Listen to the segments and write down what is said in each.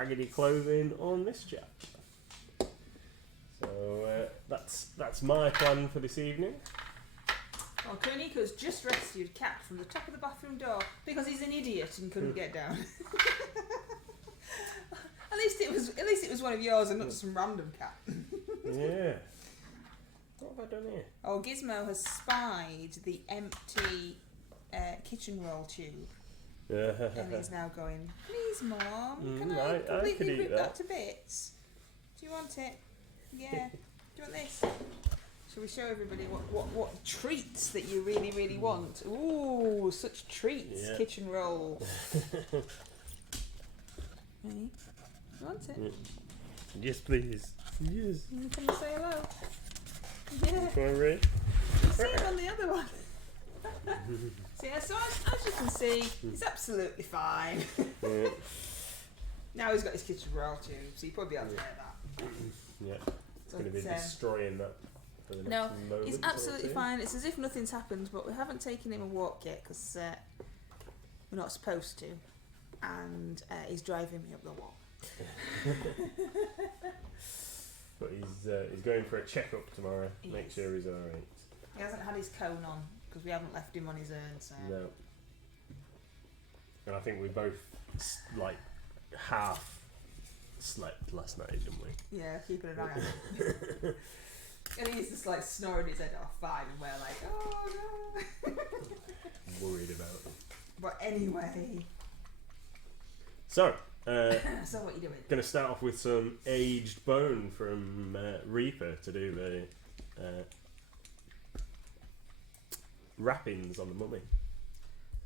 raggedy clothing on this chap. So that's my plan for this evening. Well, Koniko's just rescued Cat from the top of the bathroom door because he's an idiot and couldn't get down. At least it was one of yours and not some random cat. Yeah. What have I done here? Oh, Gizmo has spied the empty kitchen roll tube. And he's now going, please, Mom, can I completely rip that to bits? Do you want it? Yeah. Do you want this? Shall we show everybody what treats that you really, really want? Ooh, such treats. Yeah. Kitchen roll. Ready? You want it? Yeah. Yes, please. Yes. Can you say hello? Yeah. Come on, Ray. You see him on the other one. So yeah, so as you can see, he's absolutely fine. Yeah. Now he's got his kitchen roll tube, so you probably have to get that. Yeah. It's going to be destroying that. No, he's absolutely fine. It's as if nothing's happened, but we haven't taken him a walk yet because we're not supposed to, and he's driving me up the wall. But he's going for a checkup tomorrow. Yes. Make sure he's alright. He hasn't had his cone on because we haven't left him on his own. So. No. And I think we both half slept last night, didn't we? Yeah, keeping an eye on him. And he's just snoring his head off fine, and we're like, oh no. Worried about him. But anyway. So what are you doing? Going to start off with some aged bone from Reaper to do the wrappings on the mummy.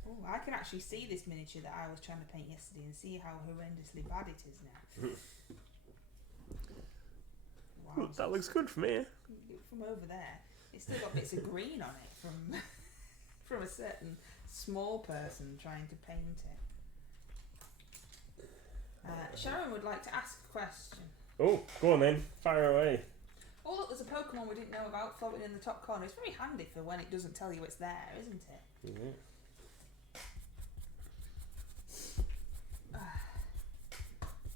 Oh, I can actually see this miniature that I was trying to paint yesterday and see how horrendously bad it is now. Wow. Well, that looks good from here. From over there, it's still got bits of green on it from a certain small person trying to paint it. Sharon would like to ask a question. Oh, go on then, fire away. Oh look, there's a Pokemon we didn't know about floating in the top corner. It's very handy for when it doesn't tell you it's there, isn't it? Yeah.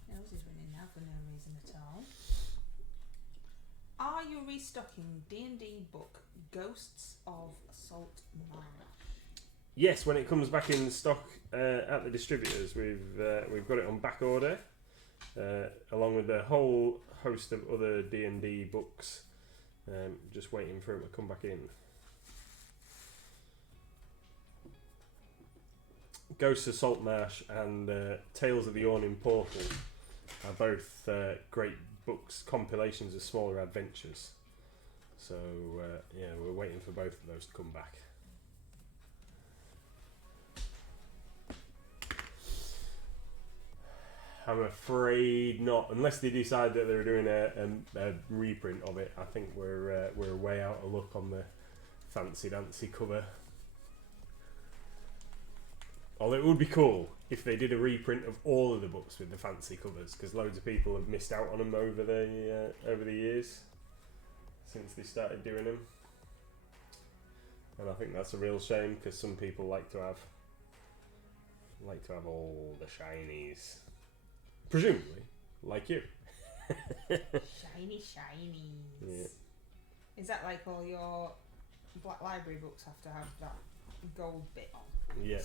Nose is running now for no reason at all. Are you restocking D&D book Ghosts of Salt Marsh? Yes, when it comes back in stock at the distributors, we've got it on back order, along with a whole host of other D&D books. Just waiting for it to come back in. Ghosts of Saltmarsh and Tales of the Yawning Portal are both great books, compilations of smaller adventures. So yeah, we're waiting for both of those to come back. I'm afraid not, unless they decide that they're doing a reprint of it. I think we're way out of luck on the fancy dancy cover. Although it would be cool if they did a reprint of all of the books with the fancy covers, because loads of people have missed out on them over the years since they started doing them, and I think that's a real shame because some people like to have all the shinies, presumably like you. Shiny shinies. Yeah. Is that like all your Black Library books have to have that gold bit on? Yeah.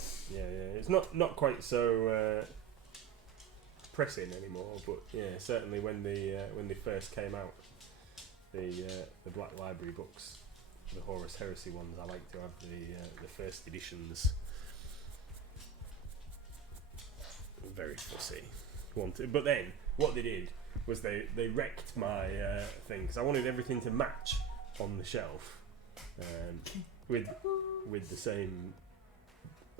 It's not quite so pressing anymore, but yeah, certainly when they first came out, the Black Library books, the Horus Heresy ones, I like to have the first editions. Very fussy. But then what they did was they wrecked my thing, because I wanted everything to match on the shelf, with the same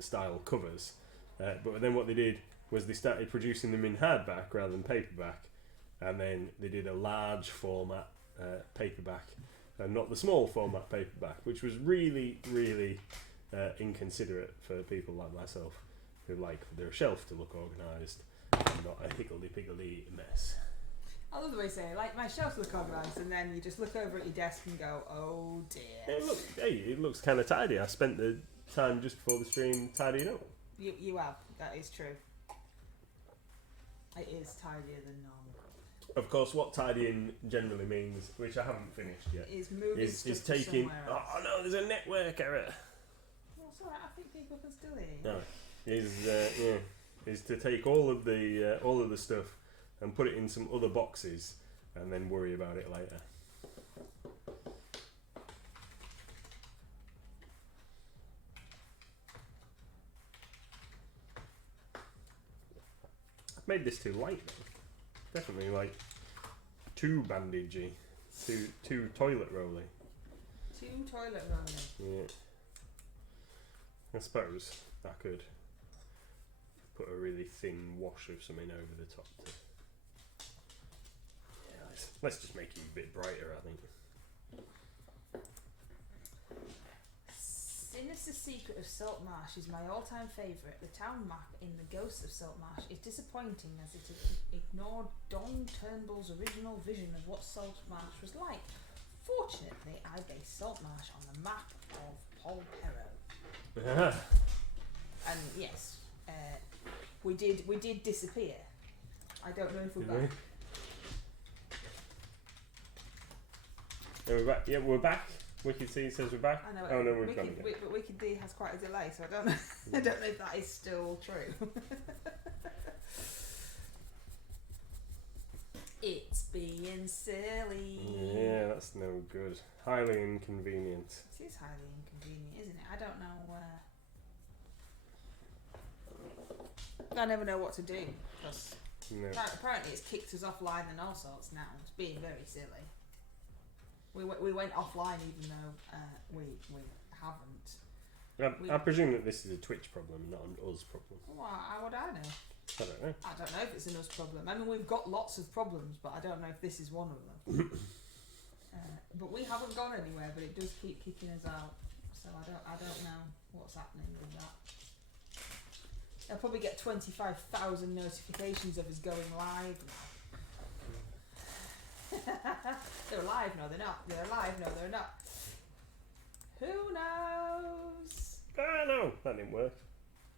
style covers, but then what they did was they started producing them in hardback rather than paperback, and then they did a large format paperback and not the small format paperback, which was really inconsiderate for people like myself who like for their shelf to look organised and not a higgledy-piggledy mess. I love the way you say it, like my shelves look organised, and then you just look over at your desk and go, oh dear. It looks kind of tidy. I spent the time just before the stream tidying up. You have, that is true. It is tidier than normal. Of course, what tidying generally means, which I haven't finished yet, is moving is stuff taking. somewhere else. Oh no, there's a network error. Well, it's alright. I think people can still hear you. No, is to take all of the stuff and put it in some other boxes, and then worry about it later. I've made this too light though. Definitely like too bandagey, too toilet rolly. Too toilet rolling. Yeah. I suppose I could put a really thin wash of something over the top. Yeah, let's just make it a bit brighter, I think. Sinister Secret of Saltmarsh is my all-time favourite. The town map in The Ghost of Saltmarsh is disappointing as it ignored Don Turnbull's original vision of what Saltmarsh was like. Fortunately, I based Saltmarsh on the map of Paul Perrow. And yes, we did disappear. I don't know if we're back. Are we back? Yeah, we're back. Wicked C says we're back. I know. Oh no, we've gone again. But Wicked D has quite a delay, so I don't know. I don't know if that is still true. It's being silly. Yeah, that's no good. Highly inconvenient. It is highly inconvenient, isn't it? I don't know. I never know what to do because apparently it's kicked us offline and all sorts now. It's being very silly. We went offline even though we haven't. I presume that this is a Twitch problem, not an us problem. Well, how would I know? I don't know. I don't know if it's an us problem. I mean, we've got lots of problems, but I don't know if this is one of them. But we haven't gone anywhere, but it does keep kicking us out. So I don't know what's happening with that. I'll probably get 25,000 notifications of us going live now. They're alive, no they're not. They're alive, no they're not. Who knows? Ah no, that didn't work.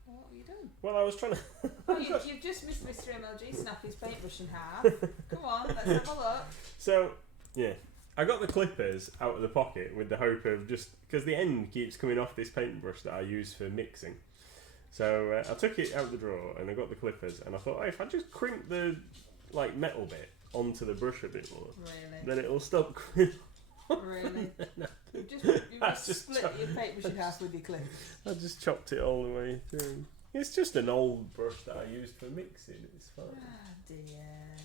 What were you doing? Well, I was trying to... Oh, you've just missed Mr MLG snap his paintbrush in half. Come on, let's have a look. So, yeah. I got the clippers out of the pocket with the hope of just... Because the end keeps coming off this paintbrush that I use for mixing. So, I took it out of the drawer and I got the clippers and I thought, if I just crimp the metal bit onto the brush a bit more, really? then it'll stop crimping. Really? You've just split your paintbrush in half with your clippers. I just chopped it all the way through. It's just an old brush that I used for mixing. It's fine. Ah dear.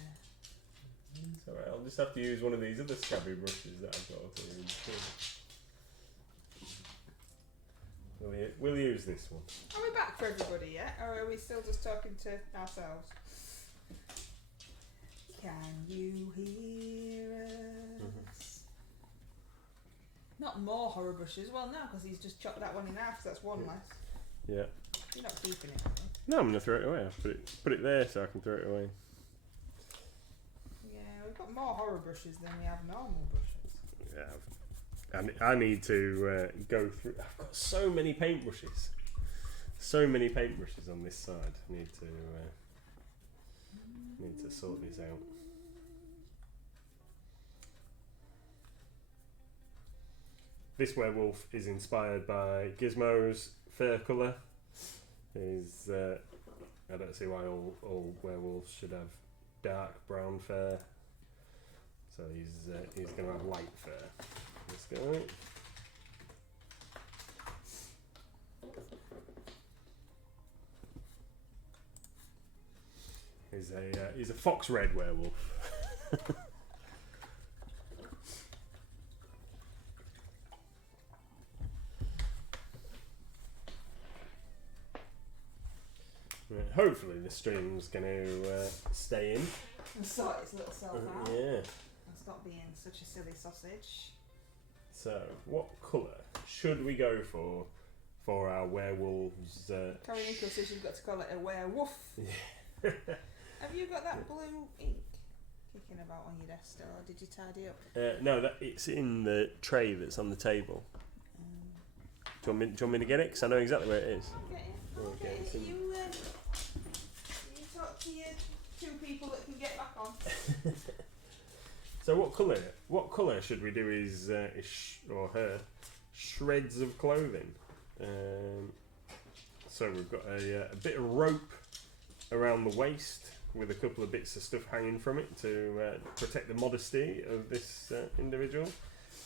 It's alright. I'll just have to use one of these other scabby brushes that I've got to use. We'll use this one. Are we back for everybody yet? Or are we still just talking to ourselves? Can you hear us? Not more horror brushes. Well, no, because he's just chopped that one in half, so that's one less. Yeah. You're not keeping it, are you? No, I'm going to throw it away. I'll put it there so I can throw it away. Yeah, we've got more horror brushes than we have normal brushes. Yeah. I need to go through... I've got so many paintbrushes. So many paintbrushes on this side. I need to sort these out. This werewolf is inspired by Gizmo's fur colour. I don't see why all werewolves should have dark brown fur. So he's going to have light fur. Let's go. He's a fox red werewolf. Hopefully the stream's going to stay in. And sort its little self out. Yeah. And stop being such a silly sausage. So, what colour should we go for our werewolves? Carrie Nichols says you've got to call it a werewolf. Yeah. Have you got that blue ink kicking about on your desk still, or did you tidy up? No, it's in the tray that's on the table. Do you want me to get it? Because I know exactly where it is. Okay. You talk to your 2 people that can get back on. So what colour should we do his or her shreds of clothing? So we've got a bit of rope around the waist with a couple of bits of stuff hanging from it to protect the modesty of this individual.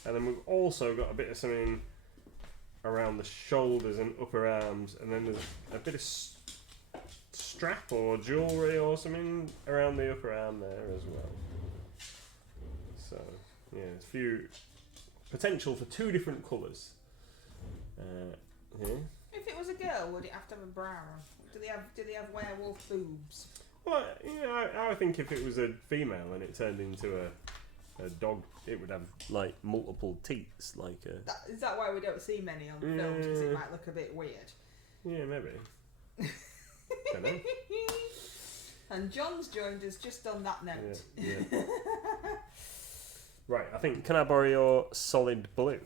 And then we've also got a bit of something around the shoulders and upper arms, and then there's a bit of strap or jewellery or something around the upper arm there as well. So yeah, there's a few potential for 2 different colours. Yeah. If it was a girl, would it have to have a bra on? Do they have werewolf boobs? Well, I think if it was a female and it turned into a dog, it would have like multiple teats, like a. Is that why we don't see many on films? Because it might look a bit weird. Yeah, maybe. Don't know. And John's joined us just on that note. Yeah. Right, I think. Can I borrow your solid blue?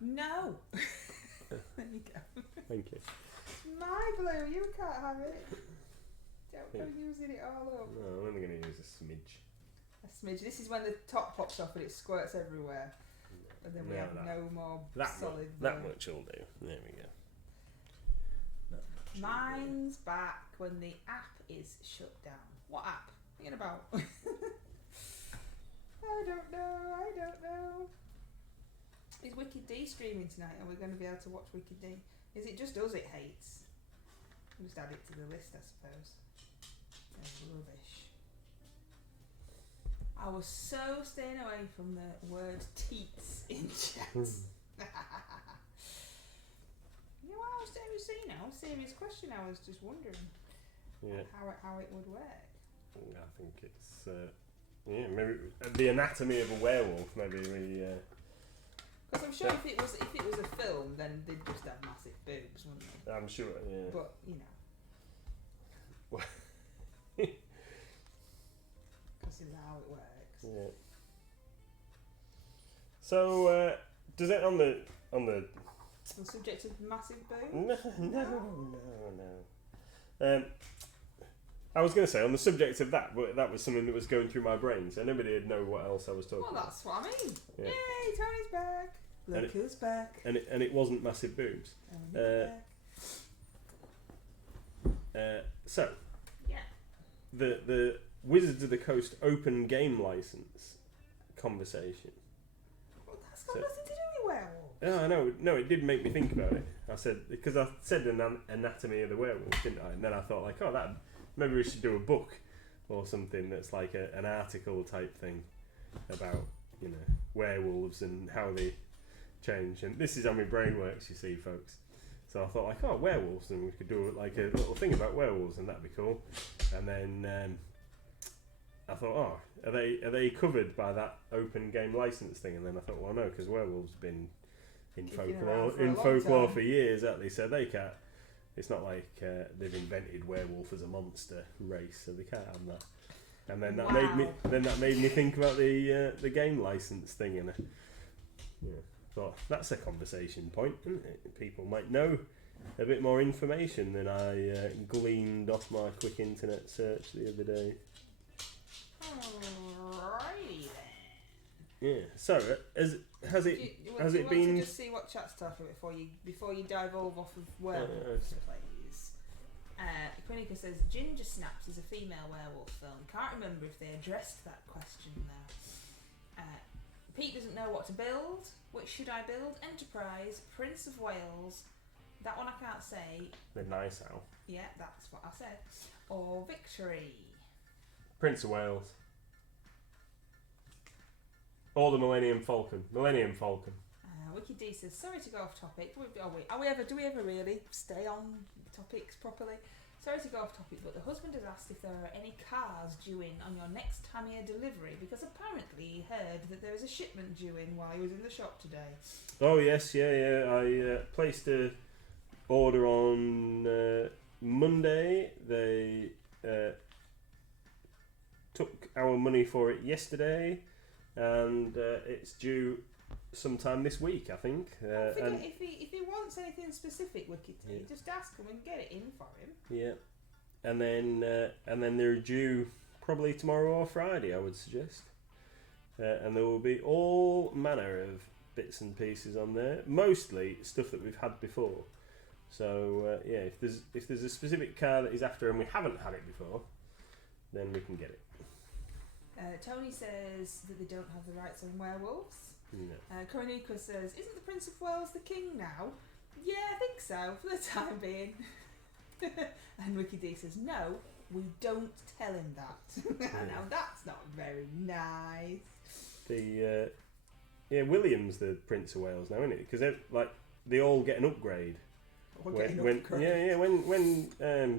No. There you go. Thank you. My blue, you can't have it. Don't go using it all up. No, I'm only going to use a smidge. A smidge. This is when the top pops off and it squirts everywhere. And then we have no more solid blue. That much will do. There we go. Mine's back when the app is shut down. What app? Thinking about? I don't know. Is Wicked D streaming tonight? Are we going to be able to watch Wicked D? Is it just us it hates? We'll just add it to the list, I suppose. Rubbish. I was so staying away from the word teats in chats. You know what I was saying now? Serious question. I was just wondering how it would work. I think it's maybe the anatomy of a werewolf. Maybe we. Because I'm sure if it was a film, then they'd just have massive boobs, wouldn't they? I'm sure, yeah. But because of how it works. Yeah. So does it on the subject of massive boobs? No. I was going to say on the subject of that, but that was something that was going through my brain, so nobody would know what else I was talking about. Well, that's what I mean. Yeah. Yay, Tony's back. Look who's back. And it wasn't massive boobs. So yeah, the Wizards of the Coast open game license conversation. Well, that's got nothing to do with werewolves. Yeah, I know. No, it did make me think about it. I said because I said an anatomy of the werewolf, didn't I? And then I thought like, oh, that maybe we should do a book or something that's like an article type thing about werewolves and how they change. And this is how my brain works, you see, folks. So I thought like, oh, werewolves, and we could do like a little thing about werewolves, and that'd be cool. And then I thought, oh, are they covered by that open game license thing? And then I thought, well, no, because werewolves have been in folklore for years, actually, so they can't. It's not like they've invented werewolf as a monster race, so they can't have that. And then that made me think about the game license thing, and thought that's a conversation point, isn't it? People might know a bit more information than I gleaned off my quick internet search the other day. Alrighty then. Yeah. So has it been? To just see what chat's talking before you dive off of werewolves, please. Quinica says Ginger Snaps is a female werewolf film. Can't remember if they addressed that question now. Pete doesn't know what to build. Which should I build? Enterprise, Prince of Wales. That one I can't say. The nice owl. Yeah, that's what I said. Or Victory. Prince of Wales. Or the Millennium Falcon. Millennium Falcon. Wiki D says, sorry to go off topic. Do we ever really stay on topics properly? Sorry to go off topic, but the husband has asked if there are any cars due in on your next Tamiya delivery, because apparently he heard that there was a shipment due in while he was in the shop today. Oh yes, yeah. I placed a order on Monday. They took our money for it yesterday, and it's due sometime this week, I think. If he wants anything specific, Wicked T, just ask him and get it in for him. Yeah. and then they're due probably tomorrow or Friday, I would suggest. And there will be all manner of bits and pieces on there, mostly stuff that we've had before. So yeah, if there's a specific car that is after and we haven't had it before, then we can get it. Tony says that they don't have the rights on werewolves. No. Koronika says, isn't the Prince of Wales the king now? Yeah, I think so, for the time being. And Ricky D says, no, we don't tell him that. Now that's not very nice. William's the Prince of Wales now, isn't it? Because they all get an upgrade. When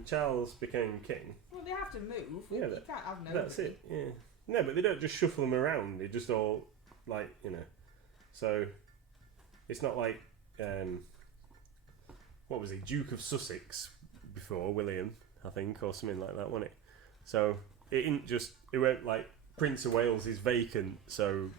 Charles became king. Well, they have to move. Yeah, you can't have no. That's it. Yeah. No, but they don't just shuffle them around. They just all So it's not like what was he, Duke of Sussex before William, I think, or something like that, wasn't it? So it went like Prince of Wales is vacant, so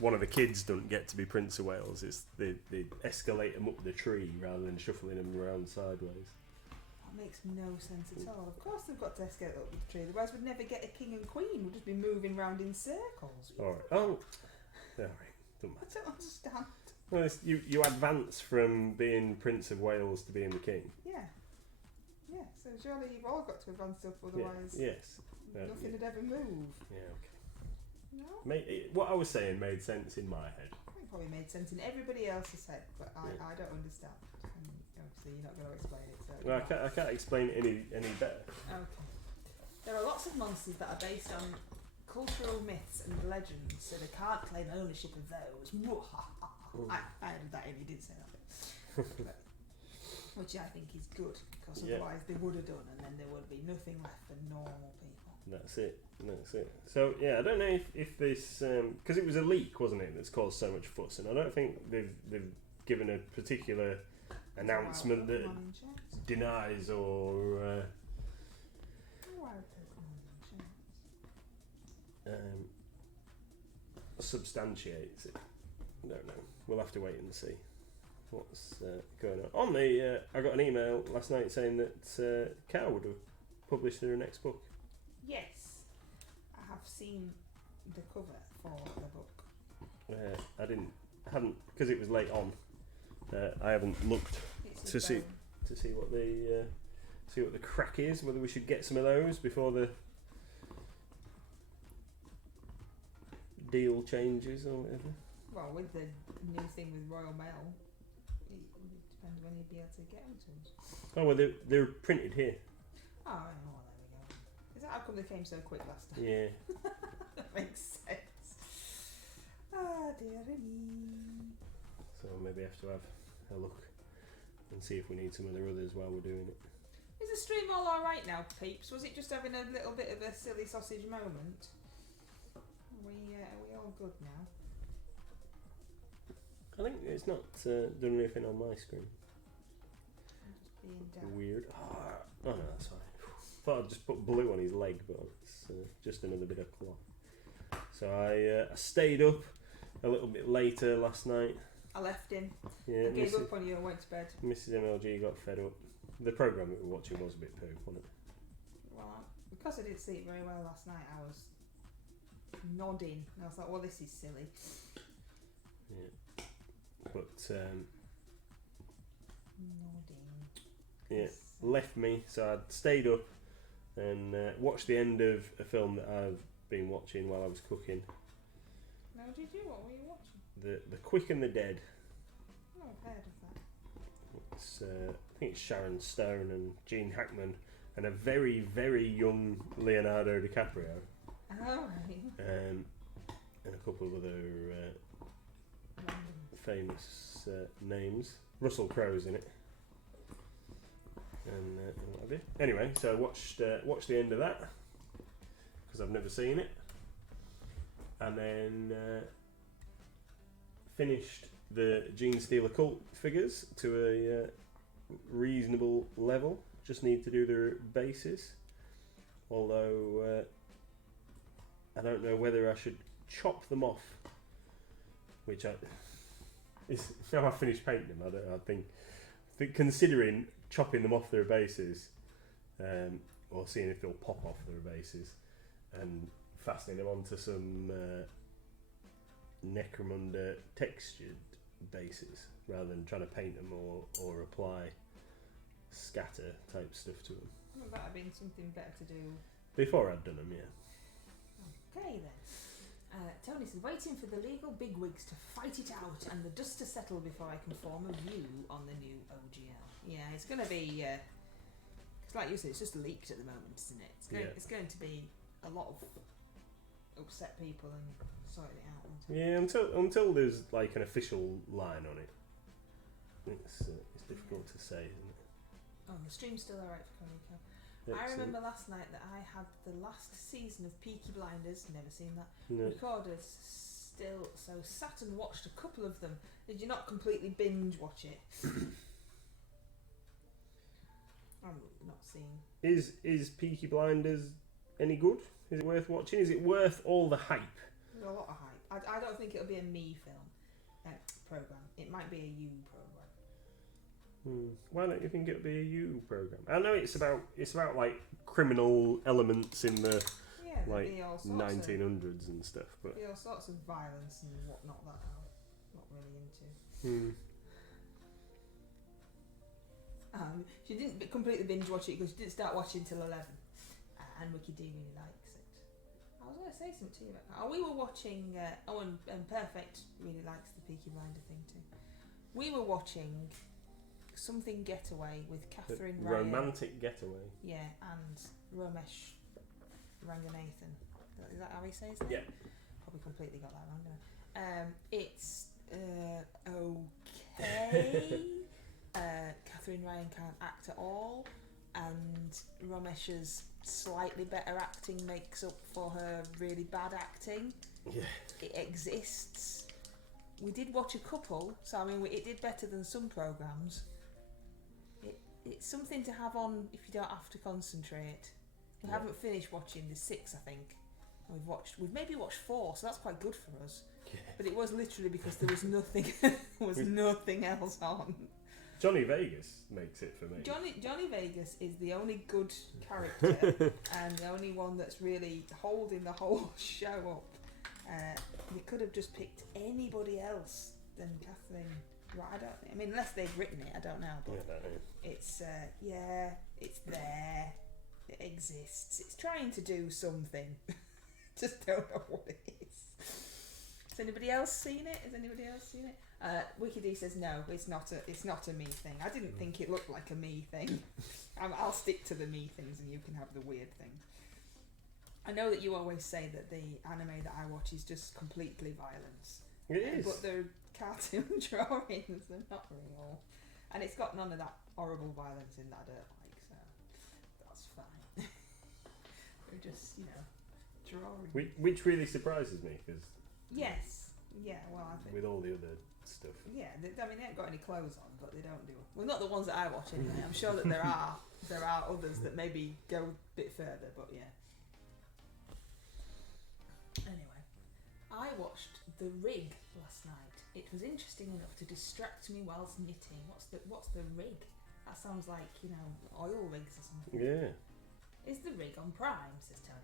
one of the kids don't get to be Prince of Wales. It's they escalate them up the tree rather than shuffling them around sideways. That makes no sense at all. Of course they've got to escalate up the tree, otherwise we'd never get a king and queen. We'd just be moving round in circles. All right. Oh, all right. I don't understand. Well, you advance from being Prince of Wales to being the king. Yeah. Yeah, so surely you've all got to advance up, otherwise nothing would ever move. Yeah, okay. No? What I was saying made sense in my head. It probably made sense in everybody else's head, but I don't understand. And obviously you're not going to explain it. So well, I can't explain it any better. Okay. There are lots of monsters that are based on cultural myths and legends, so they can't claim ownership of those. I added that in, he did say that. Which I think is good, because otherwise they would have done, and then there would be nothing left for normal people. That's it. So yeah, I don't know if this because it was a leak, wasn't it, that's caused so much fuss, and I don't think they've given a particular announcement that denies or substantiates it. I don't know. We'll have to wait and see what's going on. I got an email last night saying that Cow would have published their next book. Yes, I have seen the cover for the book. I hadn't because it was late on. I haven't looked to see what the crack is. Whether we should get some of those before the deal changes or whatever. Well, with the new thing with Royal Mail, it depends when you'd be able to get them to us. Oh well, they're printed here. Oh, well, there we go. Is that how come they came so quick last time? Yeah. That makes sense. Ah, dearie me. So maybe I have to have a look and see if we need some of the others while we're doing it. Is the stream all alright now, peeps? Was it just having a little bit of a silly sausage moment? Are we all good now? I think it's not done anything on my screen. I'm just being daft. Weird. Oh no, that's fine. Thought I'd just put blue on his leg, but it's just another bit of cloth. So I stayed up a little bit later last night. I left him. Yeah, I gave up on you and went to bed. Mrs MLG got fed up. The programme that we were watching was a bit poo, wasn't it? Well, because I didn't sleep very well last night, I was nodding. And I was like, well, this is silly. Yeah. But, nodding. Yeah, left me, so I'd stayed up and watched the end of a film that I've been watching while I was cooking. No, did you? What were you watching? The Quick and the Dead. Oh, I've heard of that. It's, I think it's Sharon Stone and Gene Hackman and a very, very young Leonardo DiCaprio. Oh, right. And a couple of other famous names. Russell Crowe's in it. And what have you. Anyway, so I watched the end of that because I've never seen it, and then finished the Gene Steeler cult figures to a reasonable level. Just need to do their bases, although I don't know whether I should chop them off, which now I've finished painting them. I think considering chopping them off their bases or seeing if they'll pop off their bases, and fastening them onto some Necromunda textured bases rather than trying to paint them or apply scatter type stuff to them. Well, that would have been something better to do before I'd done them, yeah. Okay then. Tony says, waiting for the legal bigwigs to fight it out and the dust to settle before I can form a view on the new OGL. Yeah, it's going to be, cause like you said, it's just leaked at the moment, isn't it? It's going to be a lot of upset people and sorting it out. Yeah, until there's like an official line on it, it's difficult to say, isn't it? Oh, the stream's still alright for Koniko. Excellent. I remember last night that I had the last season of Peaky Blinders, never seen that, No. recorded still, so sat and watched a couple of them. Did you not completely binge watch it? I'm not seen. Is Peaky Blinders any good? Is it worth watching? Is it worth all the hype? There's a lot of hype. I don't think it'll be a me film program. It might be a you program. Why don't you think it'll be a you program? I know it's about like criminal elements in the like 1900s and stuff, but all sorts of violence and whatnot that I'm not really into. She didn't completely binge watch it because she didn't start watching till 11, and Wiki D really likes it. I was going to say something to you about that. We were watching. And Perfect really likes the Peaky Blinder thing too. We were watching Something Getaway with Catherine Ryan. Romantic Getaway. Yeah, and Ramesh Ranganathan. Is that how he says it? Yeah. Probably completely got that wrong, didn't I? It's okay. Catherine Ryan can't act at all, and Ramesh's slightly better acting makes up for her really bad acting. Yeah. It exists. We did watch a couple, so I mean, it did better than some programmes. It's something to have on if you don't have to concentrate. We haven't finished watching. There's 6, I think. And we've maybe watched 4, so that's quite good for us. Yeah. But it was literally because there was nothing, nothing else on. Johnny Vegas makes it for me. Johnny Vegas is the only good character and the only one that's really holding the whole show up. They could have just picked anybody else than Catherine. Right, I mean, unless they've written it, I don't know. But it's it's there. It exists. It's trying to do something. Just don't know what it is. Has anybody else seen it? Wiki D says no. It's not a me thing. I didn't think it looked like a me thing. I'll stick to the me things, and you can have the weird thing. I know that you always say that the anime that I watch is just completely violence. It is. But they're cartoon drawings, they're not real. And it's got none of that horrible violence in that I don't like, so that's fine. They're just, drawing. Which really surprises me, because... Yes. Yeah, well, I think... With all the other stuff. Yeah, they ain't got any clothes on, but they don't do... Well, not the ones that I watch anyway. I'm sure that there are others that maybe go a bit further, but yeah. Anyway, I watched The Rig last night. It was interesting enough to distract me whilst knitting. What's the rig? That sounds like, oil rigs or something. Yeah. Is The Rig on Prime? Says Tony.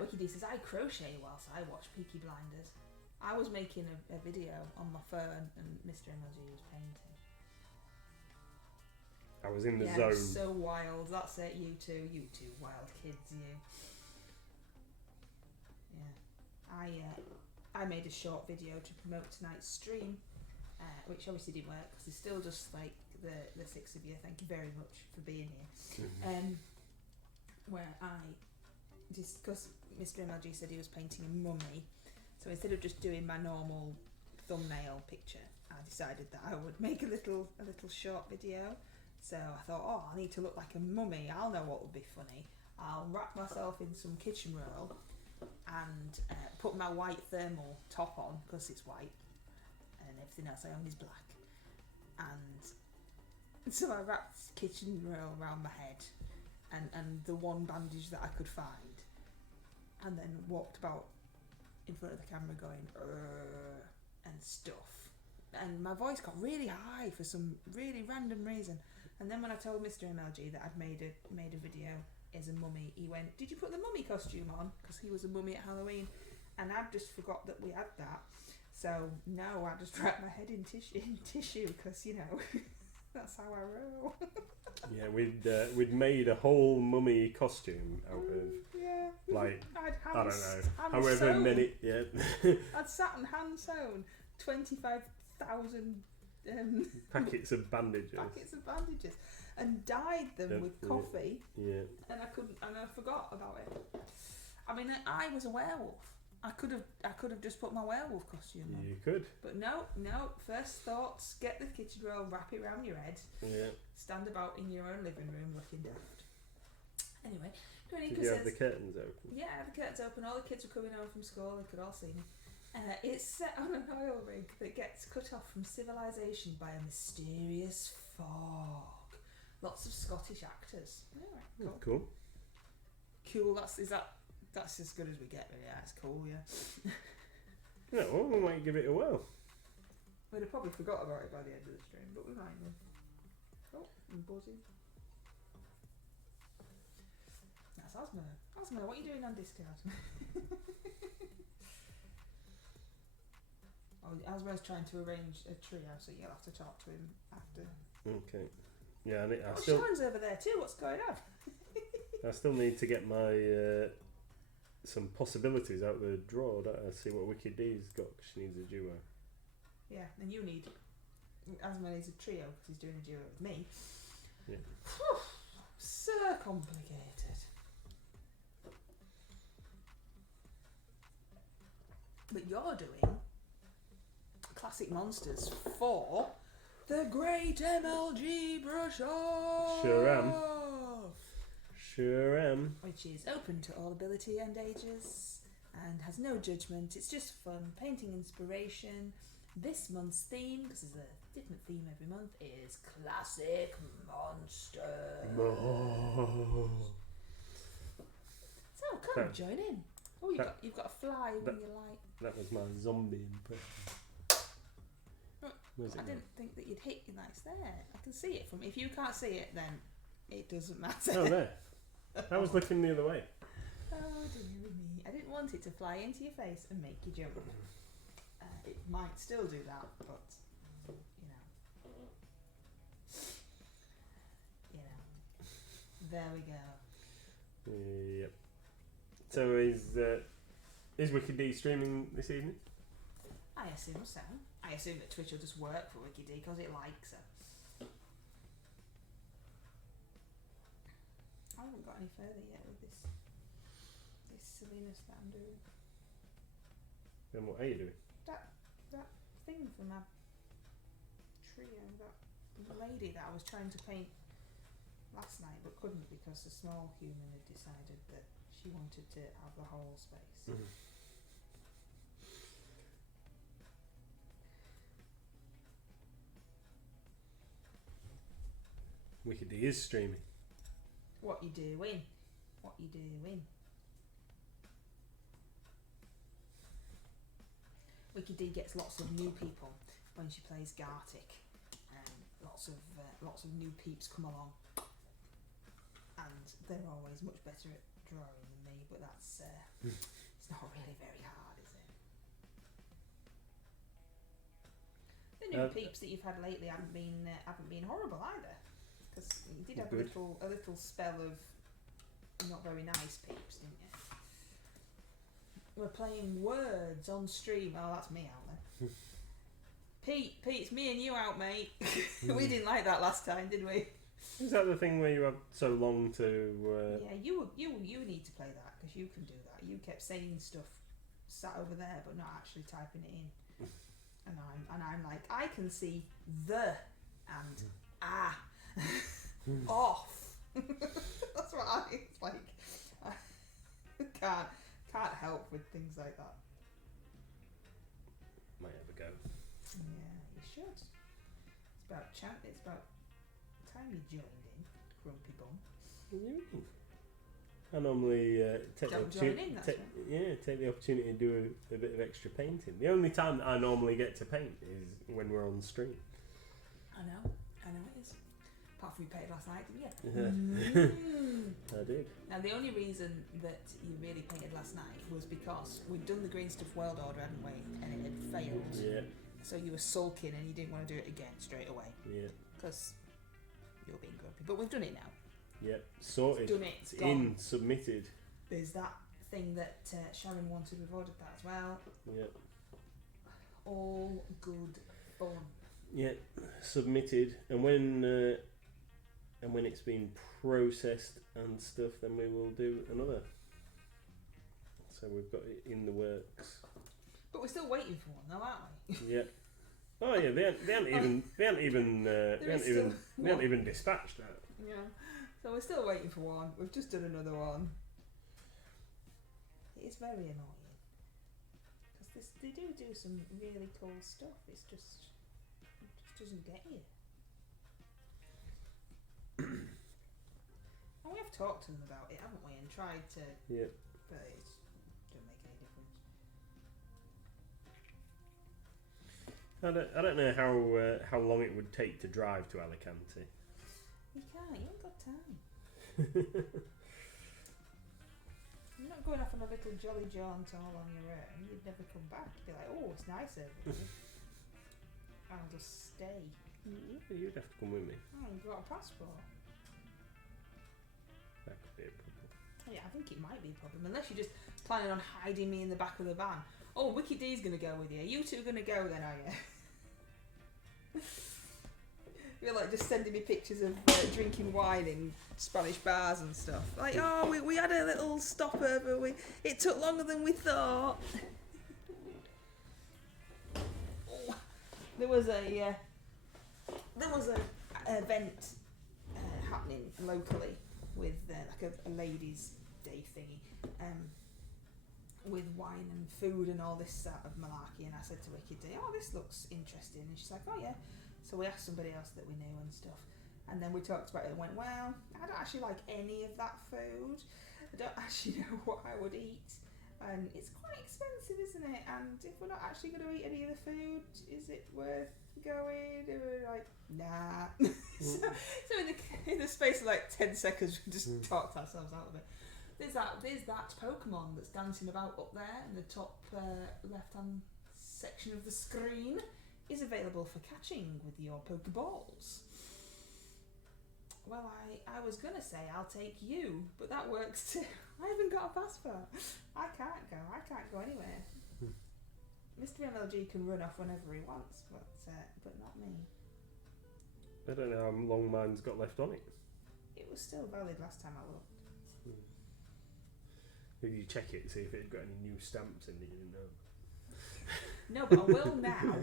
Wiki D says, I crochet whilst I watch Peaky Blinders. I was making a video on my phone and Mr MLG was painting. I was in the zone. So wild. That's it, you two wild kids, you. Yeah. I made a short video to promote tonight's stream, which obviously didn't work because it's still just like the 6 of you. Thank you very much for being here. Where just because Mr MLG said he was painting a mummy, so instead of just doing my normal thumbnail picture, I decided that I would make a little short video. So I thought, I need to look like a mummy. I'll know what would be funny. I'll wrap myself in some kitchen roll and put my white thermal top on because it's white and everything else I own is black, and so I wrapped kitchen roll around my head and the one bandage that I could find, and then walked about in front of the camera going and stuff, and my voice got really high for some really random reason, And then when I told Mr MLG that I'd made a video as a mummy, he went, "Did you put the mummy costume on?" Because he was a mummy at Halloween, and I'd just forgot that we had that. So no, I just wrapped my head in tissue because that's how I roll. Yeah, we'd made a whole mummy costume out of like I don't know, however sewn. Many. Yeah, I'd sat and hand sewn 25,000 packets of bandages. And dyed them with coffee. Yeah. And I forgot about it. I mean, I was a werewolf. I could have just put my werewolf costume on. You could. But no. First thoughts: get the kitchen roll, wrap it around your head. Yeah. Stand about in your own living room looking daft. Anyway, did you have the curtains open? Yeah, I had the curtains open. All the kids were coming home from school. They could all see me. It's set on an oil rig that gets cut off from civilization by a mysterious fog. Lots of Scottish actors. Yeah, cool. Cool. That's as good as we get. Yeah, it's cool. Yeah. No, we might give it a whirl. We'd have probably forgot about it by the end of the stream, but we might have. Oh, I'm buzzing. That's Asma. Asma, what are you doing on Discord? Asma's trying to arrange a trio, so you'll have to talk to him after. Okay. Yeah, Sean's over there too. What's going on? I still need to get my some possibilities out the drawer. Don't I? See what Wicked D's got. Cause she needs a duo. Yeah, and you need. Asma needs a trio because he's doing a duo with me. Yeah. So complicated. But you're doing Classic Monsters for the Great MLG Brush Off. Sure am. Which is open to all ability and ages and has no judgment. It's just fun, painting inspiration. This month's theme, because there's a different theme every month, is Classic Monsters. So come join in. Oh, you've got a fly when you like. That was my zombie impression. I didn't think that you'd hit your nice there. I can see it from. If you can't see it, then it doesn't matter. Oh, there. I was looking the other way. Oh dear me! I didn't want it to fly into your face and make you jump. It might still do that, but there we go. Yep. So is Wicked D streaming this evening? I assume so. I assume that Twitch will just work for Wicked D because it likes her. I haven't got any further yet with this silliness that I'm doing. Then what are you doing? That thing for my trio, that lady that I was trying to paint last night but couldn't because the small human had decided that she wanted to have the whole space. Mm-hmm. Wicked D is streaming. What you doing? What you doing? Wicked D gets lots of new people when she plays Gartic, and lots of new peeps come along, and they're always much better at drawing than me. But that's it's not really very hard, is it? The new peeps that you've had lately haven't been horrible either, because you did have a little spell of not very nice peeps, didn't you? We're playing words on stream. Oh, that's me out there. Pete, it's me and you out, mate. We didn't like that last time, did we? Is that the thing where you have so long to? Yeah, you need to play that because you can do that. You kept saying stuff sat over there, but not actually typing it in. And I'm like, I can see the and off. That's what it's like. I can't help with things like that. Might have a go. Yeah, you should. It's about It's about time you joined in, grumpy bum. What do you mean? I normally take the opportunity to do a bit of extra painting. The only time that I normally get to paint is when we're on stream. I know it is. Apart from you paid last night, didn't you? I did. Now the only reason that you really painted last night was because we'd done the Green Stuff World Order, hadn't we? And it had failed. Yeah. So you were sulking and you didn't want to do it again straight away. Yeah. Because you're being grumpy. But we've done it now. Yep. Sorted. Done it. It's in. Submitted. There's that thing that Sharon wanted. We've ordered that as well. Yep. All good fun. Yep. Submitted. And when it's been processed and stuff, then we will do another. So we've got it in the works. But we're still waiting for one, though, aren't we? Yeah. Oh yeah, they haven't even dispatched that. Yeah. So we're still waiting for one. We've just done another one. It is very annoying because they do some really cool stuff. It just doesn't get you. And we have talked to them about it, haven't we? And tried to. Yeah. But it doesn't make any difference. I don't know how long it would take to drive to Alicante. You can't. You ain't got time. You're not going off on a little jolly jaunt all on your own. You'd never come back. You'd be like, oh, it's nice over here. I'll just stay. You'd have to come with me. Oh, you've got a passport. That could be a problem. Yeah, I think it might be a problem. Unless you're just planning on hiding me in the back of the van. Oh, Wiki D's going to go with you. You two are going to go then, are you? You're like just sending me pictures of drinking wine in Spanish bars and stuff. Like, oh, we had a little stopover. It took longer than we thought. Oh, there was an event happening locally with like a ladies' day thingy, with wine and food and all this sort of malarkey. And I said to Wiki D, "Oh, this looks interesting." And she's like, "Oh yeah." So we asked somebody else that we knew and stuff. And then we talked about it and went, well, I don't actually like any of that food. I don't actually know what I would eat. And it's quite expensive, isn't it? And if we're not actually going to eat any of the food, is it worth going? And we're like, nah. so in the space of like 10 seconds, we just talked ourselves out of it. There's that Pokemon that's dancing about up there in the top left-hand section of the screen. Is available for catching with your Pokeballs. Well, I was going to say I'll take you, but that works too. I haven't got a passport. I can't go anywhere. Mr MLG can run off whenever he wants, but not me. I don't know how long mine's got left on it. It was still valid last time I looked. Did you check it, see if it had got any new stamps in it? You didn't know. No, but I will now.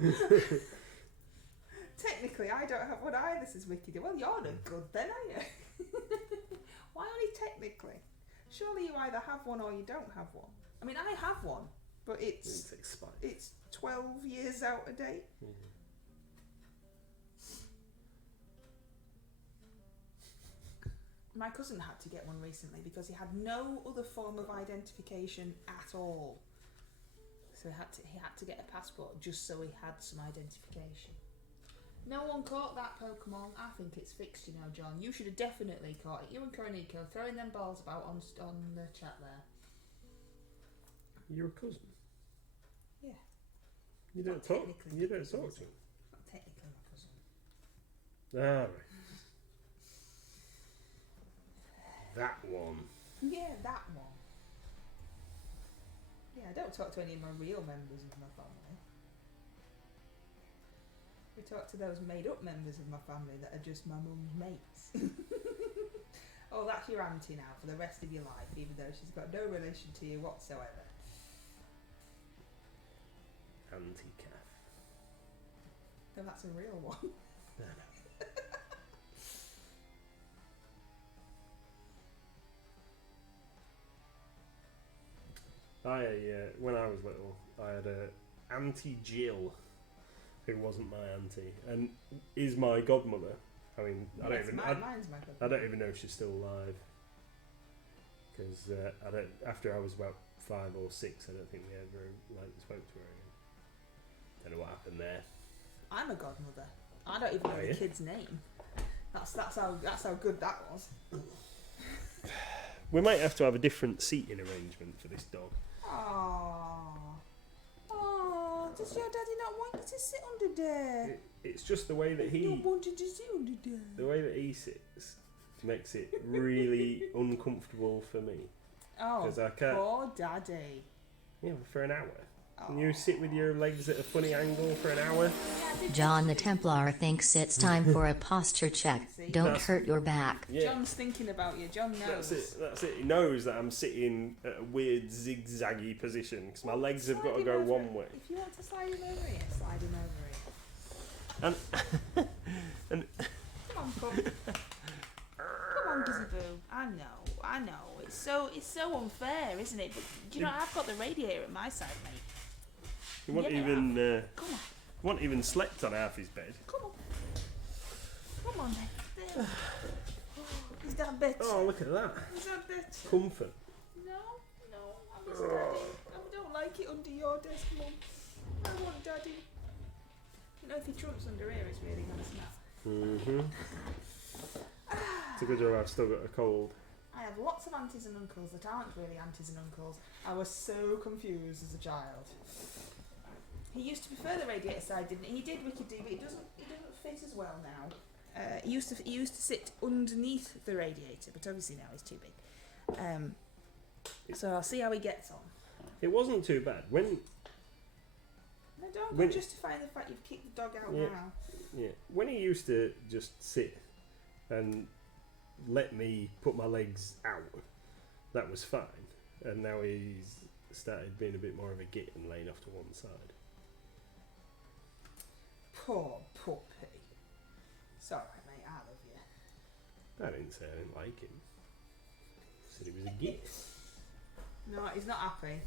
Technically, I don't have one either, says Wiki. Well, you're no good then, are you? Why only technically? Surely you either have one or you don't have one. I mean, I have one, but it's expired. It's 12 years out of date. Mm-hmm. My cousin had to get one recently because he had no other form of identification at all. So he had to get a passport just so he had some identification. No one caught that Pokemon. I think it's fixed, you know, John. You should have definitely caught it. You and Coroniko throwing them balls about on the chat there. You're a cousin? Yeah. You don't talk to him? Not technically my cousin. Ah, right. That one. Yeah, that one. Yeah, I don't talk to any of my real members of my family. We talk to those made-up members of my family that are just my mum's mates. Oh, that's your auntie now for the rest of your life, even though she's got no relation to you whatsoever. Auntie Kath. No, that's a real one. When I was little, I had a Auntie Jill, who wasn't my auntie, and is my godmother. I mean, mine's my godmother. I don't even know if she's still alive, because after I was about 5 or 6, I don't think we ever spoke to her again. Don't know what happened there. I'm a godmother. I don't even know the kid's name. That's how good that was. We might have to have a different seating arrangement for this dog. Oh, does your daddy not want you to sit under there? It's just the way that he. Not wanted to sit under there. The way that he sits makes it really uncomfortable for me. Oh, I can't, poor daddy. Yeah, for an hour. Can you sit with your legs at a funny angle for an hour? John the Templar thinks it's time for a posture check. Don't hurt your back. Yeah. John's thinking about you. John knows. That's it. He knows that I'm sitting at a weird zigzaggy position because my legs have got to go one way. If you want to slide him over here, slide him over here. And come on, pup. Come on, Gizzy Boo. I know. It's so unfair, isn't it? But do you know, I've got the radiator at my side, mate. He won't even slept on half his bed. Come on then. There. Is that better? Oh, look at that. Is that better? Comfort. No, I miss Daddy. I don't like it under your desk, Mum. I want Daddy. You know, if he trumps under here, it's really going to snap. It's a good job I've still got a cold. I have lots of aunties and uncles that aren't really aunties and uncles. I was so confused as a child. He used to prefer the radiator side, didn't he? He did Wicked D, but it doesn't fit as well now. He used to sit underneath the radiator, but obviously now he's too big. So I'll see how he gets on. It wasn't too bad. When justify the fact you've kicked the dog out now. Yeah, when he used to just sit and let me put my legs out, that was fine. And now he's started being a bit more of a git and laying off to one side. Poor puppy. Sorry, mate, I love you. I didn't say I didn't like him. I said he was a git. No, he's not happy.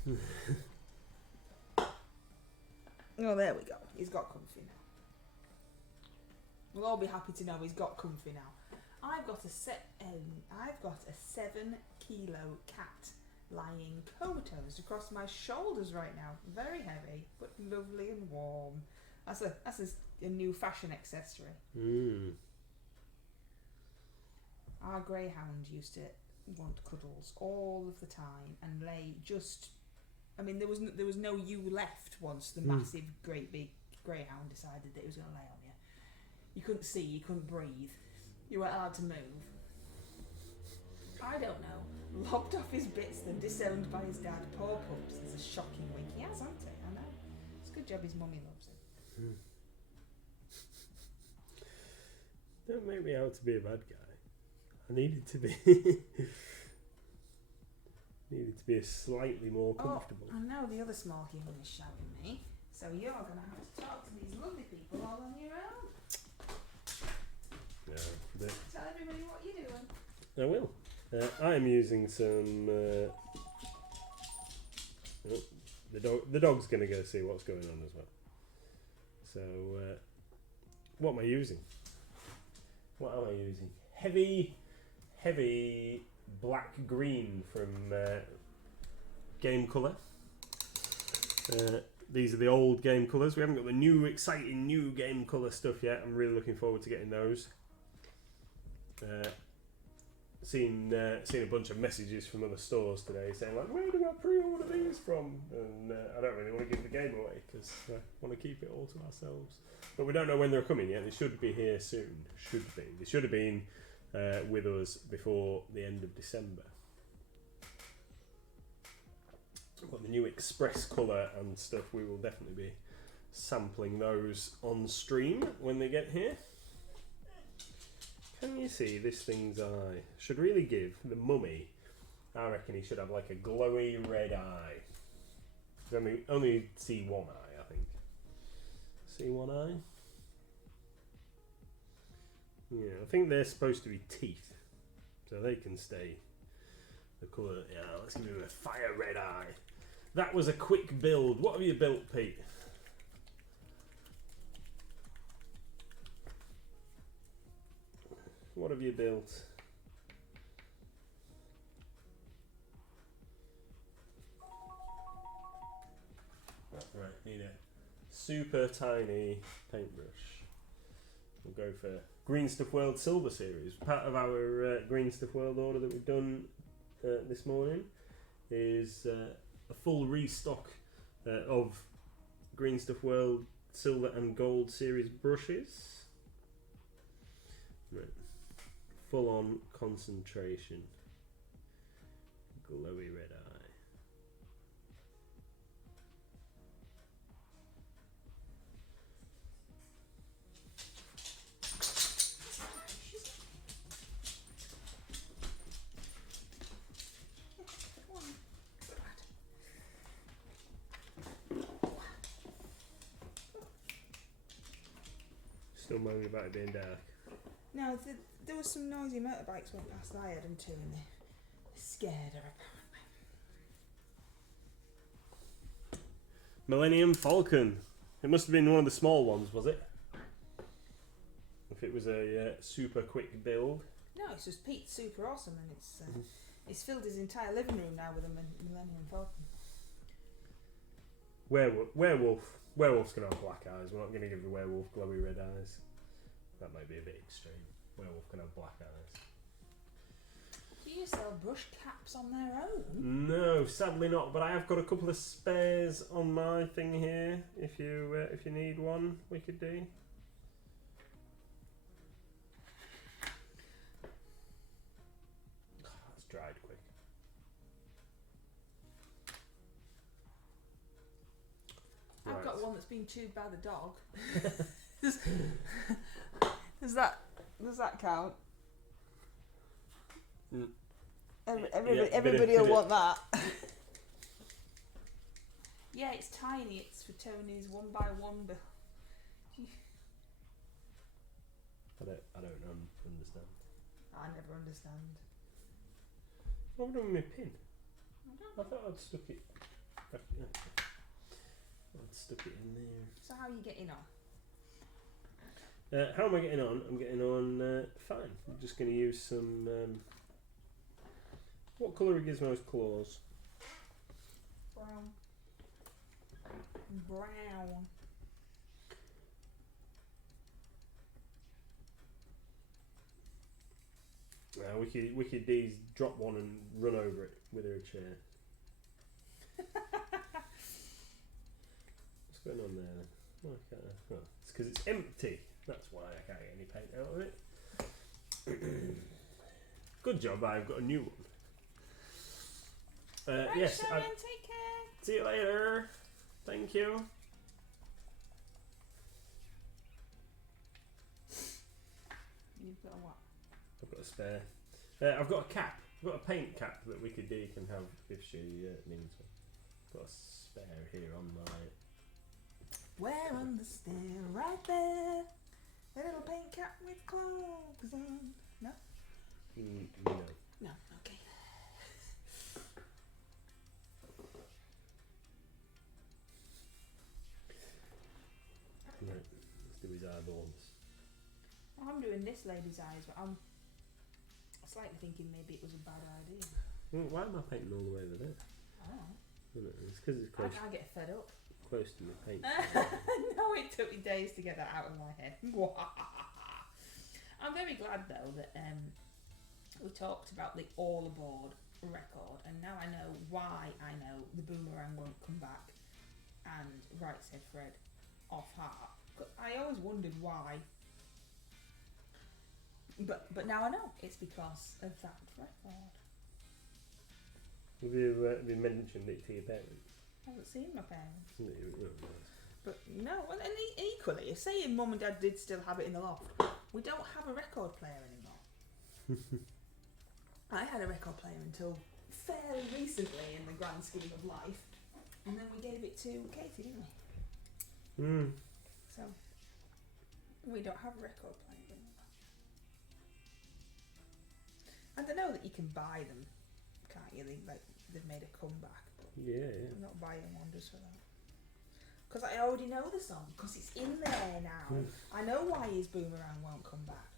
Oh, there we go. He's got comfy now. We'll all be happy to know he's got comfy now. I've got a 7-kilo cat lying comatose across my shoulders right now. Very heavy, but lovely and warm. That's a new fashion accessory. Our greyhound used to want cuddles all of the time and lay just. I mean, there was no you left once the massive, great big greyhound decided that it was going to lay on you. You couldn't see, you couldn't breathe, you weren't allowed to move. I don't know. Lopped off his bits, then disowned by his dad. Poor pups. It's a shocking week. He has, hasn't he? I know. It's a good job his mummy loves him. Don't make me out to be a bad guy. I needed to be. Needed to be slightly more comfortable. And now the other small human is shouting me. So you're going to have to talk to these lovely people all on your own. Yeah. Tell everybody what you're doing. I will. I am using some. The dog's going to go see what's going on as well. So, what am I using? Heavy black green from Game Colour. These are the old Game Colours. We haven't got the new exciting new Game Colour stuff yet. I'm really looking forward to getting those. Seen a bunch of messages from other stores today saying like, where do I pre-order these from? And I don't really want to give the game away because I want to keep it all to ourselves. But we don't know when they're coming yet. They should be here soon. Should be. They should have been with us before the end of December. We've got the new Express colour and stuff. We will definitely be sampling those on stream when they get here. Can you see this thing's eye? Should really give the mummy, I reckon he should have like a glowy red eye. Only see one eye, I think. See one eye? Yeah, I think they're supposed to be teeth, so they can stay the colour. Yeah, let's give him a fire red eye. That was a quick build. What have you built, Pete? What have you built? Right, need a super tiny paintbrush. We'll go for Green Stuff World Silver Series. Part of our Green Stuff World order that we've done this morning is a full restock of Green Stuff World Silver and Gold Series brushes. Right. Full on concentration. Glowy red eye. Still moaning about it being dark. No, there was some noisy motorbikes went past. I had them too, and they scared her apparently. Millennium Falcon. It must have been one of the small ones, was it? If it was a super quick build. No, it's just Pete's super awesome, and it's filled his entire living room now with a Millennium Falcon. Werewolf's gonna have black eyes. We're not gonna give the werewolf glowy red eyes. That might be a bit extreme. Werewolf can have black eyes. Do you sell brush caps on their own? No, sadly not. But I have got a couple of spares on my thing here. If you need one, we could do. Oh, that's dried quick. I've got one that's been chewed by the dog. Does that count? Mm. Everybody will want that. Yeah, it's tiny. It's for Tony's 1x1 bill. I don't understand. I never understand. What have I done with my pin? I I thought I'd stuck it. I'd stuck it in there. So how are you getting on? How am I getting on? I'm getting on fine. I'm just going to use some. What colour are Gizmo's claws? Brown. Brown. Wicked D's drop one and run over it with her chair. What's going on there then? Why can't I? Oh, it's because it's empty. That's why I can't get any paint out of it. Good job, I've got a new one. Right, yes. Sharon, take care. See you later. Thank you. You've got a what? I've got a spare. I've got a cap. I've got a paint cap that Wicked D can have if she needs one. Got a spare here on my. Where on the stair, right there, a little paint cap with clothes on. No? No. No, okay. Right, let's do his eyeballs. Well, I'm doing this lady's eyes, but I'm slightly thinking maybe it was a bad idea. Well, why am I painting all the way over there? I don't know. It's because it's close, I get fed up. close to the paint. No, it took me days to get that out of my head. I'm very glad though that we talked about the All Aboard record, and now I know why I know the boomerang won't come back and Right Said Fred off heart. I always wondered why, but now I know it's because of that record. Have you mentioned it to your parents? I haven't seen my parents. No. But no, well, and equally, if saying Mum and Dad did still have it in the loft, we don't have a record player anymore. I had a record player until fairly recently in the grand scheme of life, and then we gave it to Katie, didn't we? So we don't have a record player anymore. And I know that you can buy them, can't you? They've made a comeback, but Yeah. I'm not buying one just for that. Because I already know the song, because it's in there now. I know why his boomerang won't come back.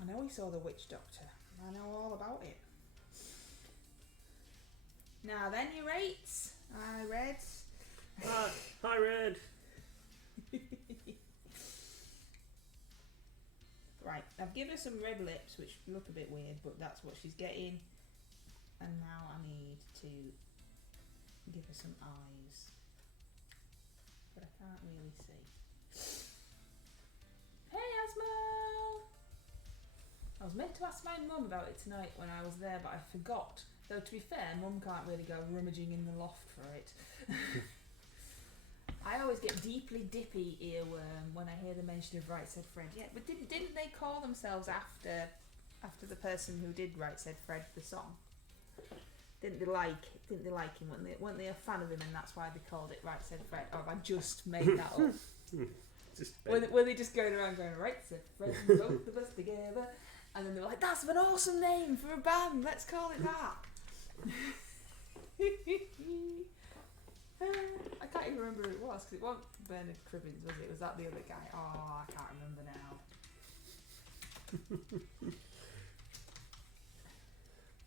I know he saw the witch doctor. I know all about it. Now then, you rates. I read. Hi, Red. Right, I've given her some red lips, which look a bit weird, but that's what she's getting. And now I need to give her some eyes. But I can't really see. Hey, Asmo! I was meant to ask my mum about it tonight when I was there, but I forgot. Though, to be fair, Mum can't really go rummaging in the loft for it. I always get deeply dippy earworm when I hear the mention of Right Said Fred. Yeah, but didn't they call themselves after the person who did Right Said Fred the song? Didn't they like him? Weren't they a fan of him, and that's why they called it Right Said Fred? Or have I just made that up? Were they just going around going Right Said Fred, both of us together, and then they were like, that's an awesome name for a band. Let's call it that. I can't even remember who it was, because it wasn't Bernard Cribbins, was it? Was that the other guy? Oh, I can't remember now.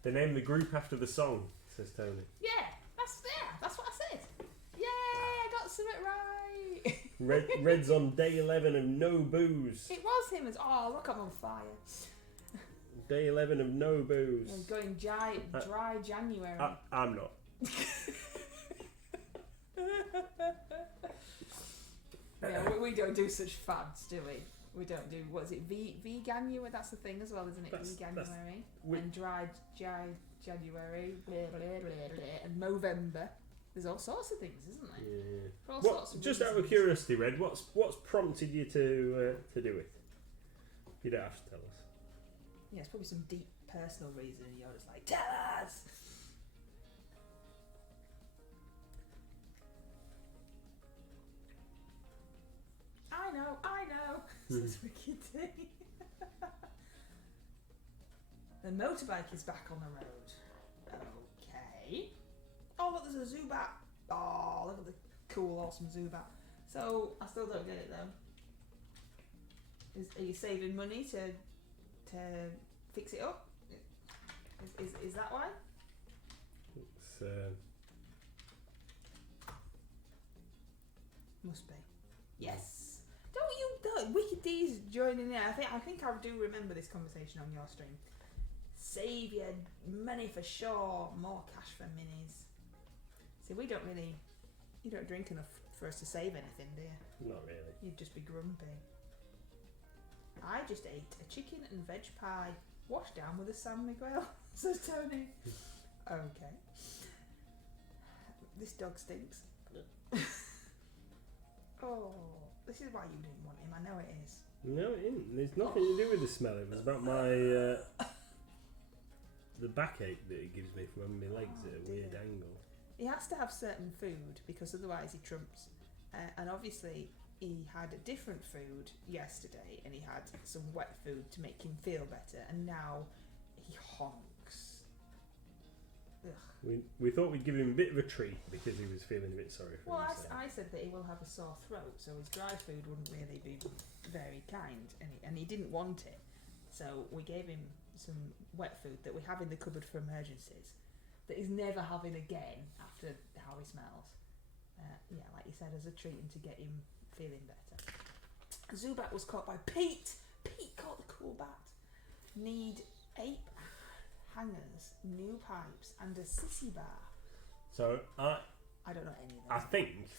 They named the group after the song, says Tony. Yeah, that's what I said. Yay, I got something right. Red's on day 11 of no booze. It was him as, oh, look, I'm on fire. Day 11 of no booze. Yeah, going dry January. I'm not. Yeah, we don't do such fads, do we? We don't do, what is it, veganuary? That's the thing as well, isn't it? Veganuary. And dry January, blah, blah, blah, blah, and Movember. There's all sorts of things, isn't there? Yeah. For all sorts of just reasons. out of curiosity, Red, what's prompted you to do it? You don't have to tell us. Yeah, it's probably some deep personal reason, and you're just like, tell us! I know, says Ricky D. The motorbike is back on the road. Okay. Oh, look, there's a Zubat. Oh, look at the cool, awesome Zubat. So, I still don't get it though. Are you saving money to fix it up? Is that why? It's must be. Yes. Don't Wicked D's joining in. I think I do remember this conversation on your stream. Save your money for sure. More cash for minis. See, you don't drink enough for us to save anything, do you? not really. You'd just be grumpy. I just ate a chicken and veg pie washed down with a San Miguel, says Tony. Okay. This dog stinks. Oh, this is why you didn't want him. I know it is. No, it isn't. There's nothing to do with the smell. It was about my the backache that it gives me from having my legs at a weird angle. He has to have certain food because otherwise he trumps. And obviously he had a different food yesterday, and he had some wet food to make him feel better, and now he honks. Ugh. We thought we'd give him a bit of a treat because he was feeling a bit sorry for himself. Well, I said that he will have a sore throat, so his dry food wouldn't really be very kind, and he didn't want it. So we gave him some wet food that we have in the cupboard for emergencies that he's never having again after how he smells. Yeah, like you said, as a treat and to get him feeling better. Zubat was caught by Pete. Pete caught the cool bat. Need 8 hangers, new pipes, and a sissy bar. So I don't know any of them. I think,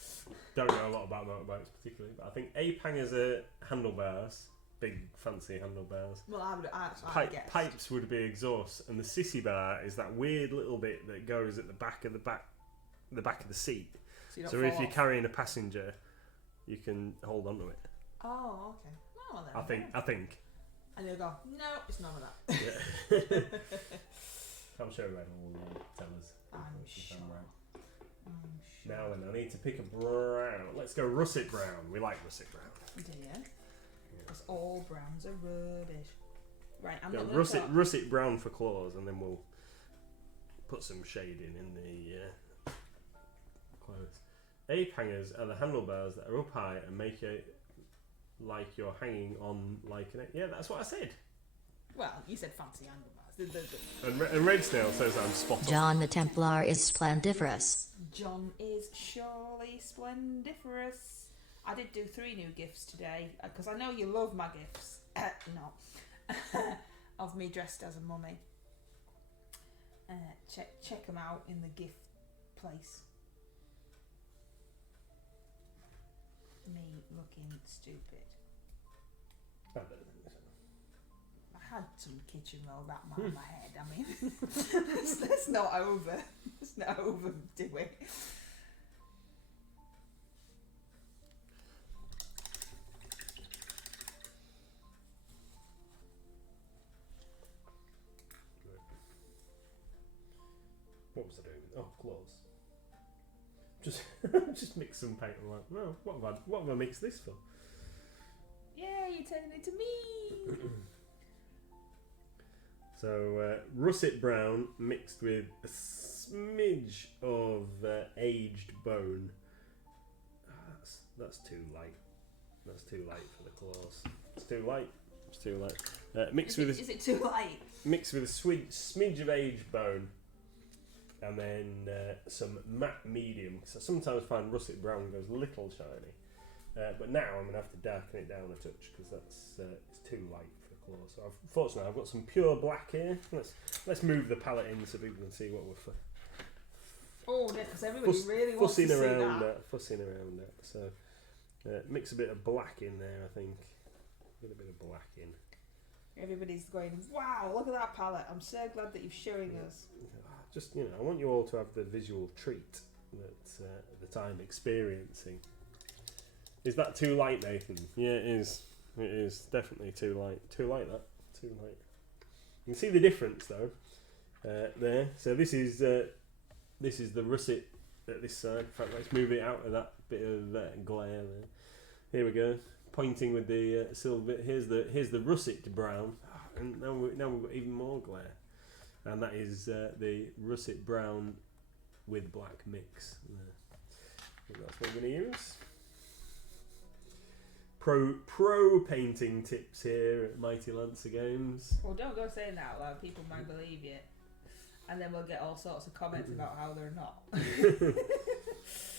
don't know a lot about motorbikes particularly, but I think ape hangers are handlebars, big fancy handlebars. Well, I guess. Pipes would be exhaust, and the sissy bar is that weird little bit that goes at the back of the seat. So if you're carrying a passenger, you can hold on to it. Oh, okay. Oh, then I think. And you'll go, no, it's none of that. Yeah. I'm sure Red will tell us. I'm sure. Now then, I need to pick a brown. Let's go russet brown. We like russet brown. Do you? Because all browns are rubbish. Right, I'm not russet brown for claws, and then we'll put some shading in the clothes. Ape hangers are the handlebars that are up high and make it like you're hanging on like an ape. Yeah, that's what I said. Well, you said fancy handlebars. And Red Snail says I'm spot on. John the Templar is splendiferous. John is surely splendiferous. I did do 3 new gifts today because I know you love my gifts. of me dressed as a mummy. Check them out in the gift place. Me looking stupid. I don't think so. I had some kitchen roll that might in my head. I mean, let's not overdo it. What was I doing? Oh, clothes. Just mix some paint. I'm like, well, what have I mixed this for? Yeah, you're turning it to me. So russet brown mixed with a smidge of aged bone. That's too light. That's too light for the claws. It's too light. It's too light. Is it too light? Mixed with a smidge of aged bone. And then some matte medium. So I sometimes find russet brown goes a little shiny. But now I'm going to have to darken it down a touch because it's too light for the claws. So fortunately I've got some pure black here. Let's move the palette in so people can see what we're because everybody really wants to see that. Fussing around that. So mix a bit of black in there, I think. Get a bit of black in. Everybody's going, wow, look at that palette. I'm so glad that you're showing us. Just, I want you all to have the visual treat that I'm experiencing. Is that too light, Nathan? Yeah, it is. It is definitely too light. Too light, that. Too light. You can see the difference, though, there. So this is the russet at this side. In fact, let's move it out of that bit of glare there. Here we go. Pointing with the silver bit. Here's the russet brown, and now we've got even more glare. And that is the russet brown with black mix. That's what we're going to use. Pro painting tips here at Mighty Lancer Games. Well, don't go saying that out loud. People might believe you, and then we'll get all sorts of comments about how they're not.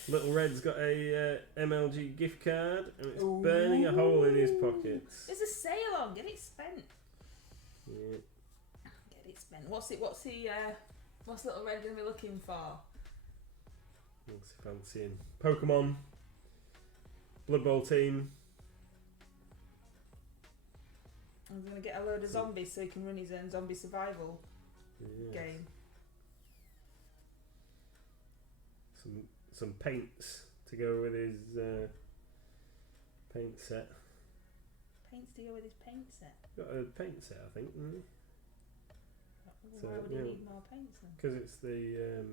Little Red's got a MLG gift card, and it's burning a hole in his pockets. There's a sale on. Get it spent. Yeah. It's spent. What's Little Red going to be looking for? What's he fancying? Pokemon, Blood Bowl team. I'm going to get a load of zombies so he can run his own zombie survival game. Some paints to go with his paint set. Paints to go with his paint set? Got a paint set, I think, isn't he? Why would he need more paints then? Because it's the...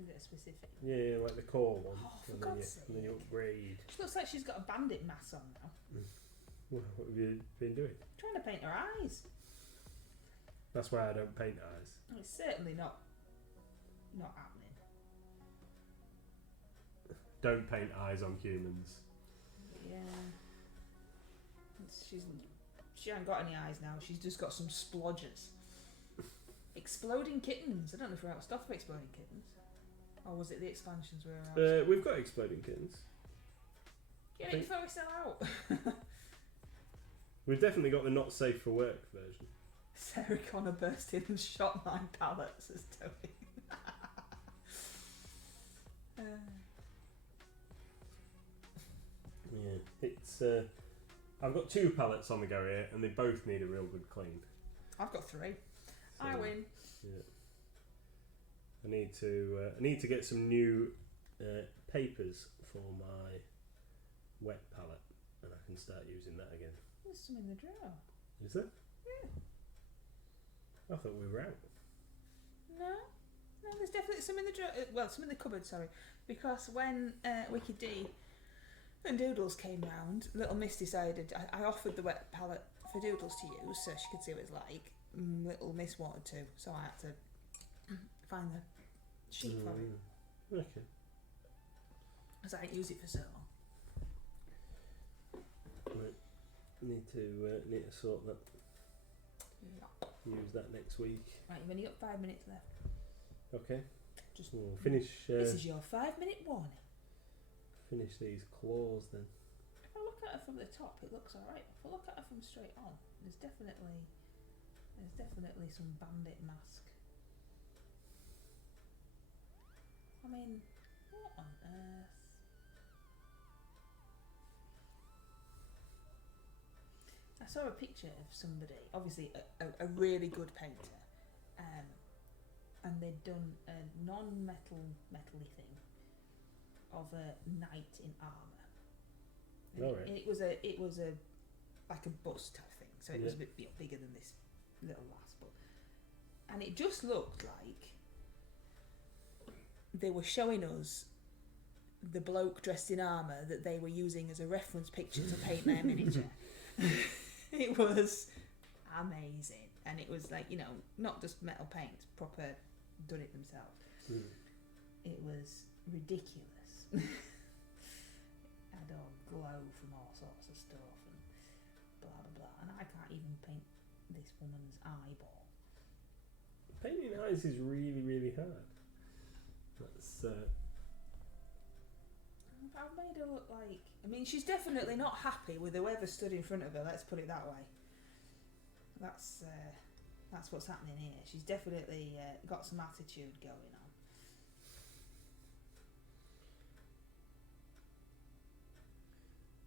Is it a specific? Yeah, like the core one. Oh, for God's sake. And then you upgrade. She looks like she's got a bandit mask on now. What have you been doing? Trying to paint her eyes. That's why I don't paint eyes. It's certainly not happening. Don't paint eyes on humans. Yeah. She hasn't got any eyes now. She's just got some splodgers. Exploding kittens. I don't know if we're out of stuff for exploding kittens. Or was it the expansions we were out? We've got exploding kittens. Get it before we sell out. We've definitely got the not safe for work version. Sarah Connor burst in and shot 9 pallets, says Toby. Yeah, it's. I've got 2 pallets on the go here, and they both need a real good clean. I've got 3. So, I win. Yeah. I need to get some new papers for my wet palette, and I can start using that again. There's some in the drawer. Is there? Yeah. I thought we were out. No, there's definitely some in the drawer. Well, some in the cupboard, sorry. Because when Wicked D and Doodles came round, Little Miss decided... I offered the wet palette for Doodles to use so she could see what it was like. Little Miss wanted to, so I had to find the sheet for it. Okay. Because I didn't use it for so long. Right. Need to sort that. Yeah. Use that next week. Right, you've only got 5 minutes left. Okay. Just we'll finish. This is your 5-minute warning. Finish these claws then. at her from the top, it looks alright. If I look at her from straight on, there's definitely some bandit mask. I mean, what on earth? I saw a picture of somebody, obviously a really good painter, and they'd done a non-metally thing of a knight in armour. And it was a like a bust type thing, so it was a bit bigger than this little lass, and it just looked like they were showing us the bloke dressed in armour that they were using as a reference picture to paint their miniature. It was amazing, and it was like, you know, not just metal paint, proper done it themselves. It was ridiculous. Had all glow from all sorts of stuff and blah blah blah, and I can't even paint this woman's eyeball. Painting eyes is really, really hard. That's I've made her look like... I mean, she's definitely not happy with whoever stood in front of her, let's put it that way. That's what's happening here. She's definitely got some attitude going on.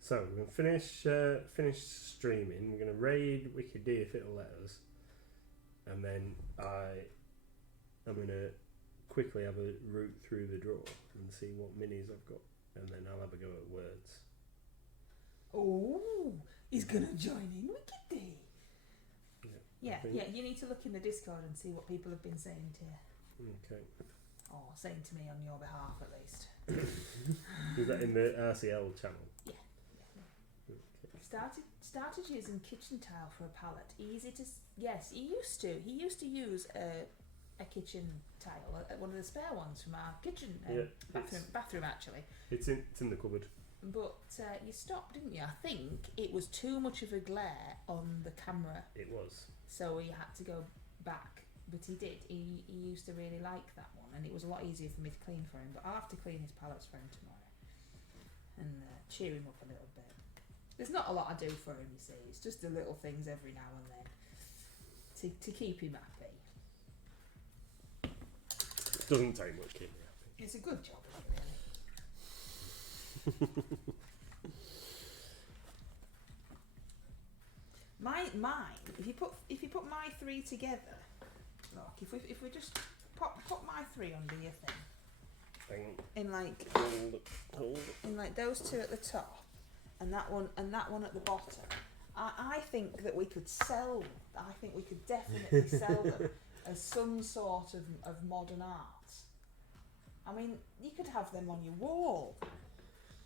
So we're going to finish streaming. We're going to raid Wikid if it'll let us, and then I'm going to quickly have a route through the drawer and see what minis I've got, and then I'll have a go at words. Oh, he's going to join in Wikid. Yeah. You need to look in the Discord and see what people have been saying to you. Okay. Or saying to me on your behalf, at least. Is that in the RCL channel? Yeah. Okay. Started using kitchen tile for a palette. Easy to... Yes, he used to use a kitchen tile, one of the spare ones from our kitchen bathroom actually. It's in the cupboard. But you stopped, didn't you? I think it was too much of a glare on the camera. It was. So he had to go back. But he did. He used to really like that one, and it was a lot easier for me to clean for him. But I'll have to clean his palettes for him tomorrow and cheer him up a little bit. There's not a lot I do for him, you see. It's just the little things every now and then to keep him happy. Doesn't take much keeping me happy. It's a good job, isn't it, really? Mine. If you put my three together, look. If we just put my three under your thing, in like in like those two at the top, and that one at the bottom. I think that we could sell them. I think we could definitely sell them as some sort of modern art. I mean, you could have them on your wall.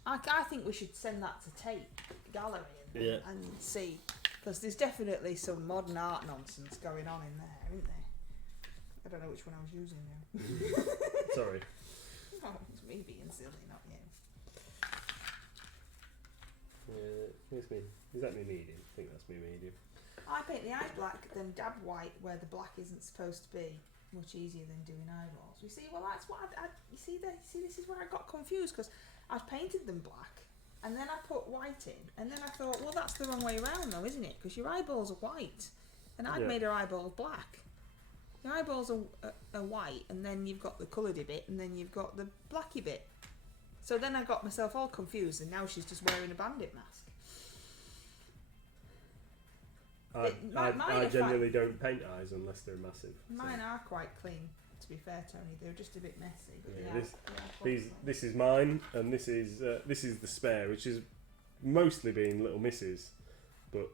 I think we should send that to Tate Gallery and see, because there's definitely some modern art nonsense going on in there, isn't there? I don't know which one I was using now. Sorry. Oh, it's me being silly, not you. Here's me. Is that me medium? I think that's me medium. I paint the eye black, then dab white where the black isn't supposed to be. Much easier than doing eyeballs. You see, well, that's what you see. This is where I got confused, because I'd painted them black, and then I put white in, and then I thought, well, that's the wrong way around, though, isn't it? Because your eyeballs are white, and I'd made her eyeballs black. The eyeballs are white, and then you've got the coloured bit, and then you've got the blacky bit. So then I got myself all confused, and now she's just wearing a bandit mask. I generally don't paint eyes unless they're massive. Mine are quite clean, to be fair, Tony. They're just a bit messy. But this is mine, and this is the spare, which is mostly being little misses, but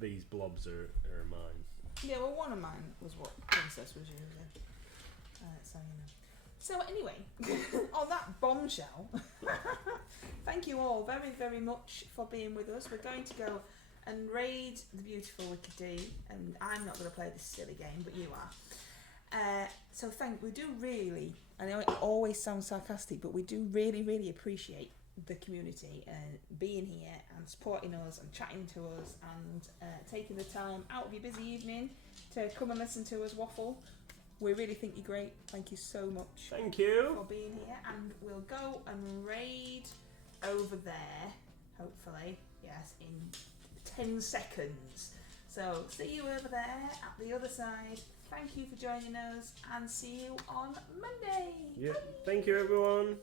these blobs are mine. Yeah, well, one of mine was what Princess was using. So anyway, on that bombshell, thank you all very, very much for being with us. We're going to go and raid the beautiful Wikid, and I'm not going to play this silly game, but you are. So we do really, I know it always sounds sarcastic, but we do really, really appreciate the community being here and supporting us and chatting to us and taking the time out of your busy evening to come and listen to us waffle. We really think you're great. Thank you so much. Thank you for being here, and we'll go and raid over there. hopefully. Yes, in 10 seconds. So see you over there at the other side. Thank you for joining us and see you on Monday. Yeah. Thank you, everyone.